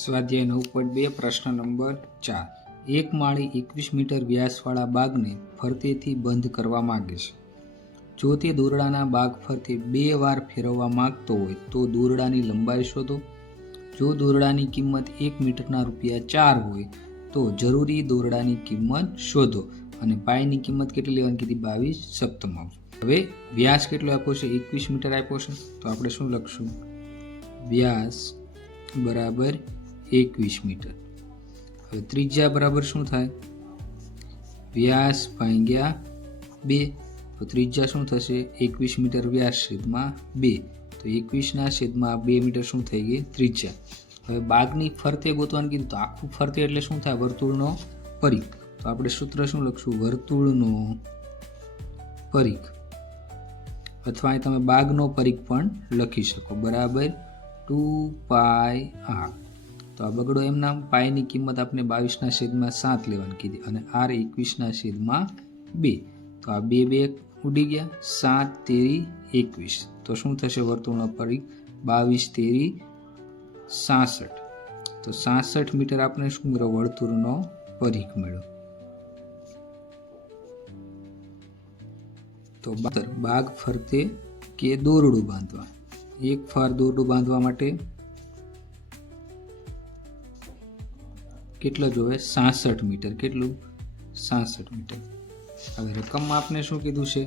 સ્વાધ્યાય 9.2 પ્રશ્ન નંબર 4 એક માળી 21 મીટર વ્યાસવાળા બાગને ફરતેથી બંધ કરવા માંગે છે. જો તે દોરડાના બાગ ફરતે 2 વાર ફેરવવા માંગતો હોય તો દોરડાની લંબાઈ શોધો. જો દોરડાની કિંમત 1 મીટરના ₹4 હોય તો જરૂરી દોરડાની કિંમત શોધો. અને પાઈની કિંમત કેટલી લેવાની કીધી? 22 સપ્તમાંશ. હવે વ્યાસ કેટલો આપ્યો છે? 21 મીટર આપ્યો છે. તો આપણે શું લખશું? વ્યાસ બરાબર 21 મીટર. હવે ત્રિજ્યા બરાબર શું થાય? વ્યાસ ભાગ્યા 2. તો ત્રિજ્યા શું થશે? 21 મીટર વ્યાસ છેદમાં 2. તો 21/2 મીટર શું થઈ ગઈ? ત્રિજ્યા. હવે બાગની ફરતે ગોતવાનું કીધું તો આખું ફરતે એટલે શું થાય? વર્તુળનો પરિઘ. તો આપણે સૂત્ર શું લખશું? વર્તુળનો પરિઘ, અથવા અહીં તમે બાગનો પરિઘ પણ લખી શકો. બરાબર 2πr. તો આ બગડો એમના પાઈની કિંમત આપણે 22/7 લેવાની કીધી અને r 21/2. તો આ 2 ઉડી ગયા. 7 તેરી 21. તો શું થશે? વર્તુળનો પરિઘ 22 તેરી 66. તો 66 મીટર આપણે શું મેળવો? વર્તુળનો પરિઘ મેળવો. તો બાગ ફરતે કે દોરડું બાંધવા, એક ફાર દોરડું બાંધવા માટે કેટલો જોવે? 66 મીટર. કેટલું? 66 મીટર. હવે રકમમાં આપણે શું કીધું છે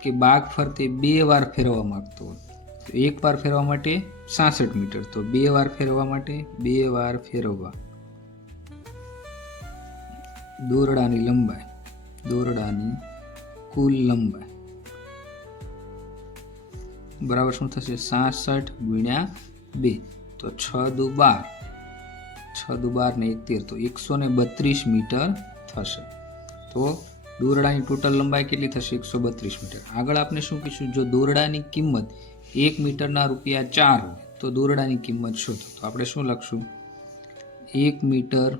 કે બાગ ફરતે 2 વાર ફેરવવા માંગતો હોય તો એક વાર ફેરવા માટે 66 મીટર. તો 2 વાર ફેરવવા માટે 2 વાર ફેરવવા દોરડાની લંબાઈ, દોરડાની કુલ લંબાઈ બરાબર શું થશે? 66 × 2. તો 6 દુ 12, 6 દુ 12 ને 1 13. તો 132 મીટર થશે. તો દોરડાની ટોટલ લંબાઈ કેટલી થશે? 132 મીટર. આગળ આપણે શું કહીશું? જો દોરડાની કિંમત 1 મીટરના ₹4 હોય તો દોરડાની કિંમત શોધો. તો આપણે શું લખશું? 1 મીટર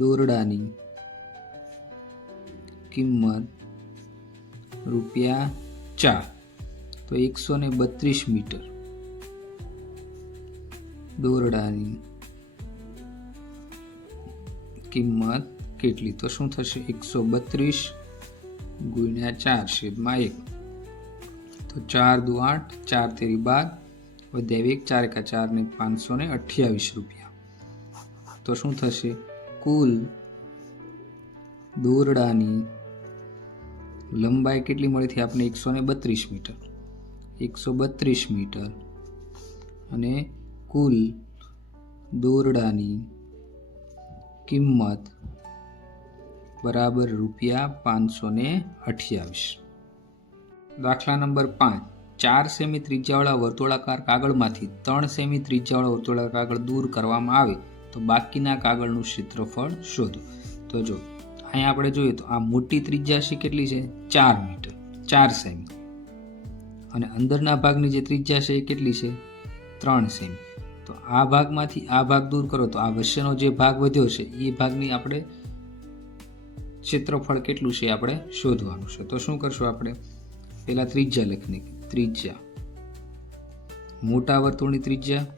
દોરડાની કિંમત ₹4. તો 132 મીટર દોરડાની કિંમત કેટલી? તો શું થશે? 132 × 4/1. તો 4 દુ 8, 4 તેરી 12, વધ્યા 1, 4 એકા 4 ને 528 રૂપિયા. તો શું થશે? કુલ દોરડાની લંબાઈ કેટલી મળી થી આપણે? 132 મીટર. 132 મીટર અને કુલ દોરડાની કિંમત બરાબર ₹528. દાખલા નંબર 5. 4 સેમી ત્રિજ્યાવાળા વર્તુળાકાર કાગળમાંથી 3 સેમી ત્રિજ્યાવાળા વર્તુળાકાર કાગળ દૂર કરવામાં આવે તો બાકીના કાગળનું ક્ષેત્રફળ શોધો. તો જો અહીંયા આપણે જોઈએ તો આ મોટી ત્રિજ્યા છે કેટલી છે? 4 મીટર, 4 સેમી. અને અંદરના ભાગની જે ત્રિજ્યા છે એ કેટલી છે? 3 સેમી. તો આ ભાગમાંથી આ ભાગ દૂર કરો તો આ વચ્ચેનો જે ભાગ વધ્યો છે એ ભાગની આપણે ક્ષેત્રફળ કેટલું છે આપણે શોધવાનું છે. તો શું કરશું આપણે? પહેલા ત્રિજ્યા લખી. ત્રિજ્યા, મોટા વર્તુળની ત્રિજ્યા,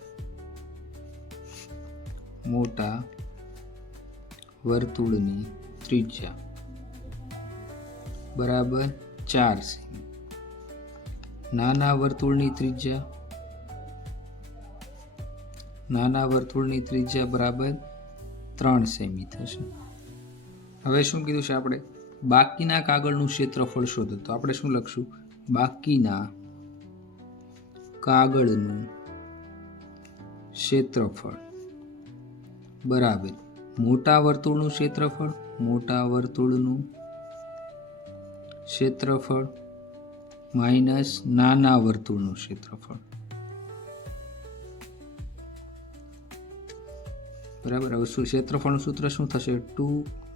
મોટા વર્તુળની ત્રિજ્યા બરાબર 4 સેમી. નાના વર્તુળની ત્રિજ્યા, નાના વર્તુળની ત્રિજ્યા બરાબર 3 સેમી થશે. હવે શું કીધું છે આપણે? બાકીના કાગળનું ક્ષેત્રફળ શોધો. તો આપણે શું લખશું? બાકીના કાગળનું ક્ષેત્રફળ બરાબર મોટા વર્તુળનું ક્ષેત્રફળ, મોટા વર્તુળનું ક્ષેત્રફળ માઇનસ નાના વર્તુળનું ક્ષેત્રફળ બરાબર. હવે ક્ષેત્રફળનું સૂત્ર શું થશે?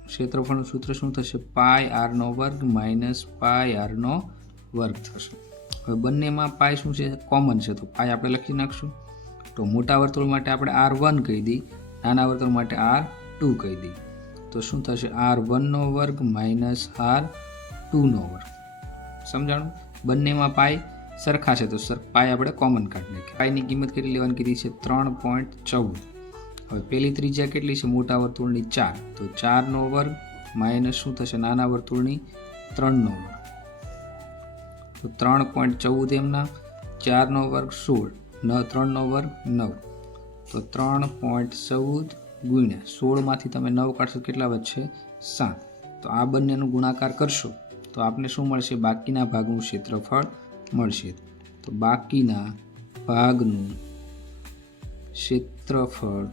ક્ષેત્રફળનું સૂત્ર શું થશે? πr² માઇનસ πr² થશે. હવે બંનેમાં પાઈ શું છે? કોમન છે. તો પાઈ આપણે લખી નાખશું. તો મોટા વર્તુળ માટે આપણે r1 કહી દઈએ, નાના વર્તુળ માટે r2 કહી દઈએ. તો શું થશે? r1² minus r2². સમજાણું? બંનેમાં પાઈ સરખા છે તો પાય આપણે કોમન કાઢી નાખીએ. પાયની કિંમત કેટલી લેવાની કીધી છે? 3.14. હવે પેલી ત્રિજ્યા કેટલી છે? મોટા વર્તુળની 4, તો 4નો વર્ગ માઇનસ શું થશે? નાના વર્તુળની 3નો વર્ગ, તો 3.14 એમના, 4નો વર્ગ 16, 3નો વર્ગ 9, તો 3.14 ગુણ્યા 16માંથી તમે 9 કાઢશો, કેટલા વધશે? 7. તો આ બંનેનું ગુણાકાર કરશો તો આપને શું મળશે? બાકીના ભાગનું ક્ષેત્રફળ મળશે. તો બાકીના ભાગનું ક્ષેત્રફળ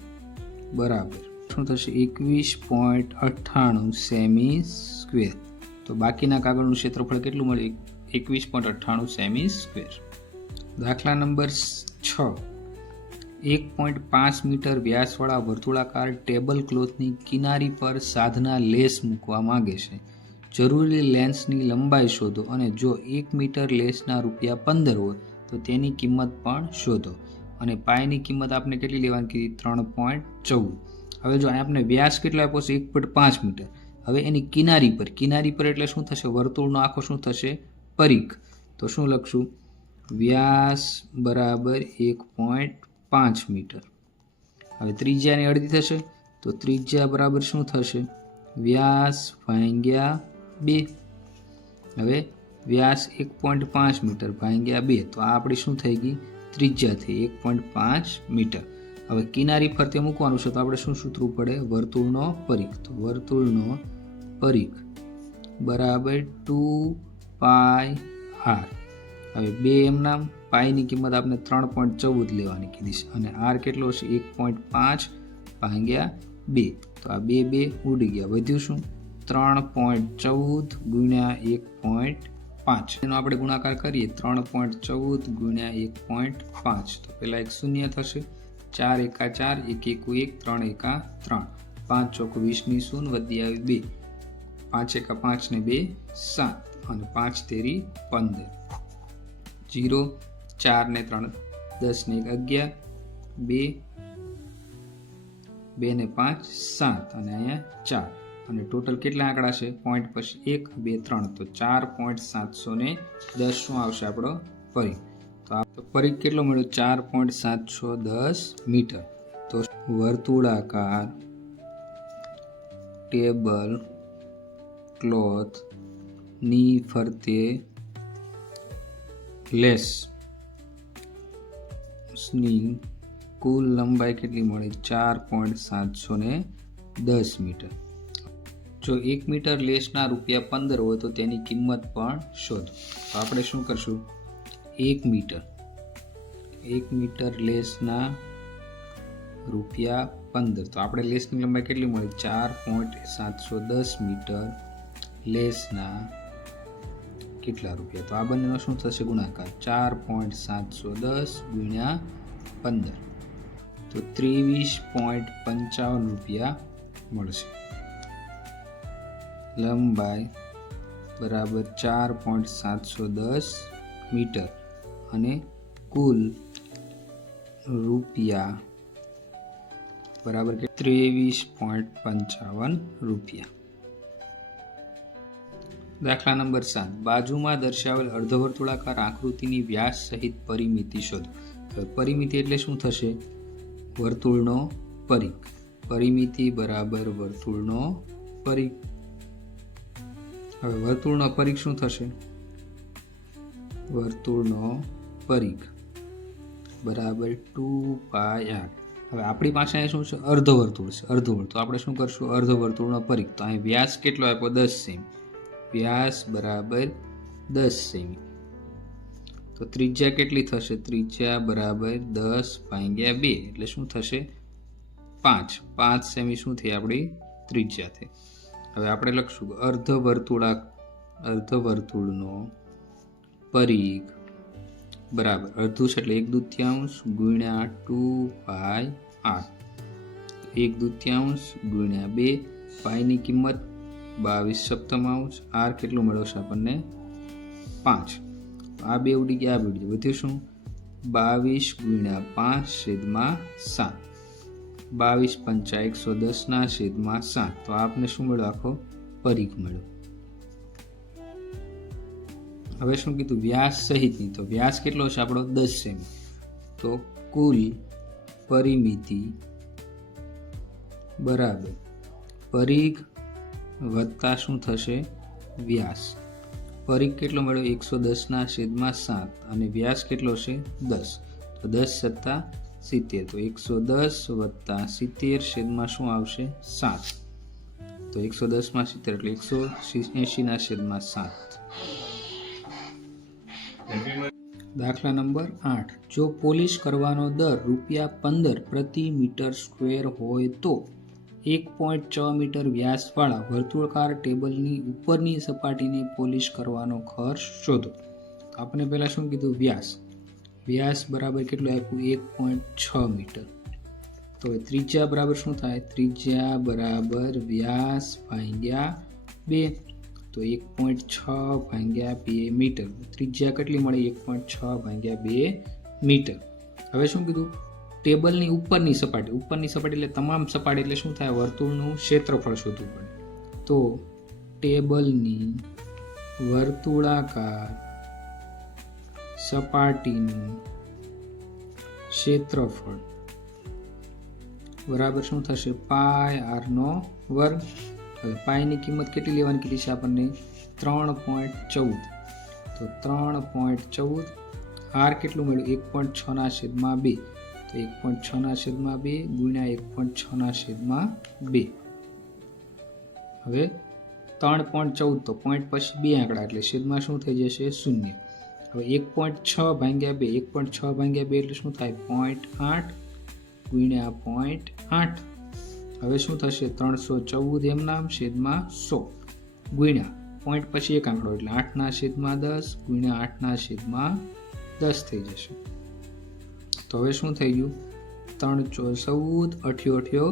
બરાબર શું થશે? 21.98 સેમી સ્ક્વેર. તો બાકીના કાગળનું ક્ષેત્રફળ કેટલું મળે? 21.98 સેમી સ્ક્વેર. દાખલા નંબર 6. 1.5 મીટર વ્યાસવાળા વર્તુળાકાર ટેબલ ક્લોથની કિનારી પર સાધના લેસ મૂકવા માંગે છે. જરૂરી લેન્સની લંબાઈ શોધો અને જો 1 મીટર લેસના રૂપિયા 15 હોય તો તેની કિંમત પણ શોધો. અને પાયની કિંમત આપણે કેટલી લેવાની કીધી? 3.14. હવે જો આપણે વ્યાસ કેટલો આપ્યો છે? 1.5 મીટર. હવે એની કિનારી પર એટલે શું થશે? વર્તુળનો આખો શું થશે? પરિઘ. તો શું લખશું? વ્યાસ બરાબર 1.5 મીટર. હવે ત્રિજ્યાની અડધી થશે તો ત્રિજ્યા બરાબર શું થશે? વ્યાસ ભાગ્યા 2. હવે વ્યાસ 1.5 મીટર ભાગ્યા 2, તો આ આપણી શું થઈ ગઈ? ત્રિજ્યા થઈ 1.5 મીટર. હવે કિનારી ફરતે મૂકવાનું છે તો આપણે શું સૂત્રું પડે? વર્તુળનો પરિઘ. તો વર્તુળનો પરિઘ બરાબર 2πr. હવે 2 એમના, પાયની કિંમત આપણે 3.14 લેવાની કીધી છે અને r કેટલો છે? 1.5 ભાગ્યા 2. તો આ 2 ઉડી ગયા, વધ્યું શું? 3.14 ગુણ્યા 1.5. એનો આપણે ગુણાકાર કરીએ 3.14 ગુણ્યા 1.5. તો પહેલાં એક શૂન્ય થશે, 4 એકા 4, 1 એકુ 1, 3 એકા 3, 5 ચોકુ 20ની શૂન્ય, વધી આવી 2, 5 એકા 5 ને 2 7 અને 5 તેરી 15, 0, 4 ને 3 10 ને 1 11, 2 ને 5 7 અને અહીંયા 4. અને ટોટલ કેટલા આંકડા છે? પોઈન્ટ પછી 1 2 3, તો 4.710 શું આવશે આપણો પરિઘ? તો આ પરિઘ કેટલો મળ્યો? 4.710 મીટર. તો વર્તુળાકાર ટેબલ ક્લોથ ની ફરતે લેસ ની કુલ લંબાઈ કેટલી મળી? 4.710 મીટર. જો 1 મીટર લેસના રૂપિયા 15 હોય તો તેની કિંમત પણ શોધો. તો આપણે શું કરશું? 1 મીટર લેસના રૂપિયા 15, તો આપણે લેસની લંબાઈ કેટલી મળી? 4.710 મીટર લેસના કેટલા રૂપિયા? તો આ બંનેનો શું થશે? ગુણાકાર. 4.710 ગુણ્યા 15, તો 23.55 રૂપિયા મળશે. લંબાઈ બરાબર 4.710 મીટર અને કુલ રૂપિયા બરાબર 23.55 રૂપિયા. દાખલા નંબર 7. બાજુમાં દર્શાવેલ અર્ધવર્તુળાકાર આકૃતિની વ્યાસ સહિત પરિમિતિ શોધો. પરિમિતિ એટલે શું થશે? વર્તુળનો પરિઘ. પરિમિતિ બરાબર વર્તુળનો પરિઘ. હવે વર્તુળનો પરિઘ શું થશે? વર્તુળનો પરિઘ બરાબર 2πr. હવે આપણી પાસે અહીં શું છે? અર્ધવર્તુળ છે. અર્ધવર્તુળ, તો આપણે શું કરશું? અર્ધવર્તુળનો પરિઘ. તો અહીં વ્યાસ કેટલો આપ્યો? 10 સેમી. વ્યાસ બરાબર 10 સેમી. તો ત્રિજ્યા કેટલી થશે? ત્રિજ્યા બરાબર 10 ભાગ્યા 2 એટલે શું થશે? 5 સેમી શું થઈ આપણી ત્રિજ્યા થઈ. હવે આપણે લખશું અર્ધવર્તુળનો પરિઘ બરાબર અડધું છે એટલે 1/2 ગુણ્યા 2πr, 1/2 ગુણ્યા 2, પાઈની કિંમત 22/7, r કેટલું મળશે આપણને? 5. આ 2 ઉડી ગયા, આ 2 ઉડી ગયા, વધ્યું શું? 22 ગુણ્યા 5/7, 22 પંચા 110/7. તો આપને શું મળ્યું? આખો પરિઘ મળ્યો. હવે શું કીધું? વ્યાસ સહિતની. તો વ્યાસ કેટલો છે આપણો? 10 સેમી. તો કુલ પરિમિતિ બરાબર પરિઘ વત્તા શું થશે? વ્યાસ. પરિઘ કેટલો મળ્યો? 110/7 અને વ્યાસ કેટલો છે? 10. તો 10 + 70. તો 110 + 70 શું આવશે? 7. તો 110/70 એટલે 180/7. દાખલા નંબર 8. જો પોલિશ કરવાનો દર ₹15 પ્રતિ મીટર સ્ક્વેર હોય તો 1.6 મીટર વ્યાસવાળા વર્તુળાકાર ટેબલની ઉપરની સપાટીને પોલિશ કરવાનો ખર્ચ શોધો. આપણે પહેલાં શું કીધું? વ્યાસ. વ્યાસ બરાબર કેટલું આપ્યું? 1.6 મીટર. તો ત્રિજ્યા બરાબર શું થાય? ત્રિજ્યા બરાબર વ્યાસ ભાગ્યા 2. તો 1.6 ભાગ્યા 2 મીટર. ત્રિજ્યા કેટલી મળી? 1.6 ભાગ્યા 2 મીટર. હવે શું કીધું? ટેબલની ઉપરની સપાટી. ઉપરની સપાટી એટલે તમામ સપાટી એટલે શું થાય? વર્તુળનું ક્ષેત્રફળ શોધવું પડે. તો ટેબલની વર્તુળાકાર સપાટીનું ક્ષેત્રફળ બરાબર શું થશે? πr². હવે પાઈની કિંમત કેટલી લેવાની કીધી છે આપણને? 3.14. તો 3.14. આર કેટલું મળ્યું? 1.6/2. તો 1.6/2 ગુણ્યા 1.6/2. હવે 3.14. તો પોઈન્ટ પછી 2 આંકડા એટલે છેદમાં શું થઈ જશે? 0. હવે 1.6 ભાગ્યા 2. 1.6 ભાગ્યા 2 એટલે શું થાય? 0.8 ગુણ્યા 0.8. હવે શું થશે? 314 એમ નામ છેદમાં 100 ગુણ્યા પોઈન્ટ પછી એક આંકડો એટલે 8/10 ગુણ્યા 8/10 થઈ જશે. તો હવે શું થઈ ગયું? 3 14 8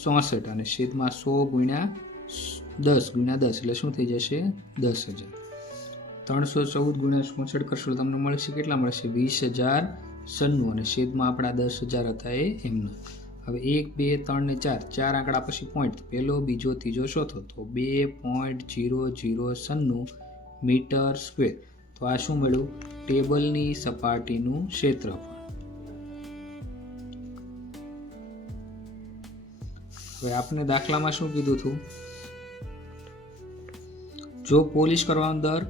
64 અને છેદમાં 100 ગુણ્યા 10 ગુણ્યા 10 એટલે શું થઈ જશે? 10,000. 314 ગુણ્યા 64 કરશો તમને મળશે કેટલા મળશે? 20,096 અને છેદમાં આપણા 10,000 હતા એ એમના. હવે 1 2 3 ને 4 ચાર આંકડા પછી પોઈન્ટ પહેલો બીજો ત્રીજો ચોથો. તો 2.009 મીટર સ્ક્વેર. તો આ શું મળ્યું? ટેબલની સપાટીનું ક્ષેત્રફળ. હવે આપણે દાખલામાં શું કીધું હતું? જો પોલિશ કરવાનો દર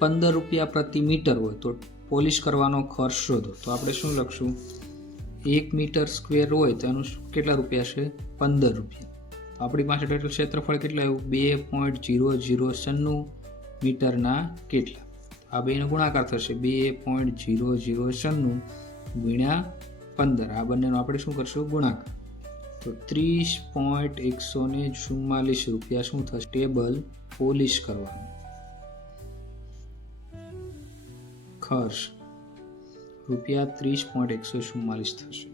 ₹15 પ્રતિ મીટર હોય તો પોલિશ કરવાનો ખર્ચ શોધો. તો આપણે શું લખશું? 1 મીટર સ્ક્વેર હોય તો એનું કેટલા રૂપિયા છે? ₹15. તો આપણી પાસે ટોટલ ક્ષેત્રફળ કેટલું આવ્યું? 2.009 મીટરના કેટલા? આ બેનો ગુણાકાર થશે 2.009 ગુણ્યા 15. આ બંનેનો આપણે શું કરશું? ગુણાકાર. તો ₹30.144 શું થશે? ટેબલ પોલિશ કરવાનું ખર્ચ ₹30.144 થશે.